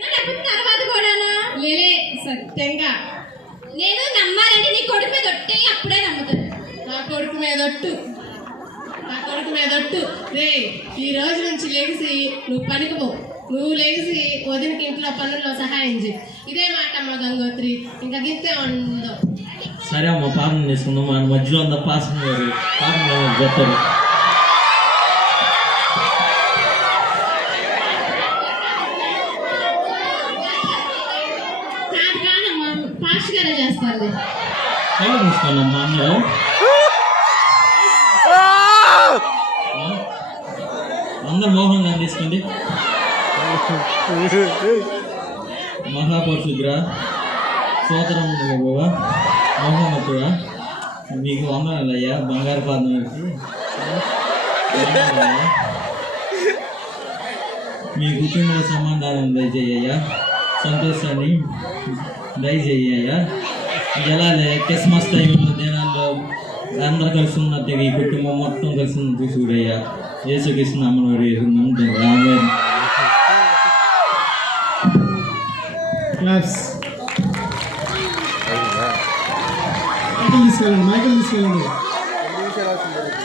తర్వాత కూడానా? లేలే సత్యంగా నేను నమ్మాలంటే నీ కొడుకు మీద ఒట్టే అప్పుడే నమ్ముతాను. నా కొడుకు మీదొట్టు, నా కొడుకు మీదొట్టు. రే, ఈ రోజు నుంచి లేచి నువ్వు పనికి పో. నువ్వు లేచి వదినకి ఇంట్లో పనుల్లో సహాయం చేయి. ఇదే మాట అమ్మ గంగోత్రి, ఇంకా గిత్తే ఉండదు. సరే అమ్మ, పాపం తీసుకున్నాం. మన మధ్యలో అంతా పాసం గారు పాపం చెప్తారు. కాదమ్మా, ఫాస్ట్ గానే చేస్తారు. ఎలా తీసుకోవాలమ్మా అందరూ? అందరు మోహన్ గారు తీసుకోండి. మహాపరుషుగ్ర సోదరం బాబా మోహమ్మతుడా, మీకు వందనాలయ్యా. బంగారు పాదనకి మీ కుటుంబ సమాధానం దయచేయ్యా, సంతోషాన్ని దయచేయ్యా. ఎలా క్రిస్మస్ టైంలో దినాల్లో అందరు కలిసి ఉన్నట్టు ఈ కుటుంబం మొత్తం కలిసి ఉన్నట్టు చూడయ్యా. యేసుకృష్ణ అమ్మవారి మైకిల్ తీసుకెళ్ళండి.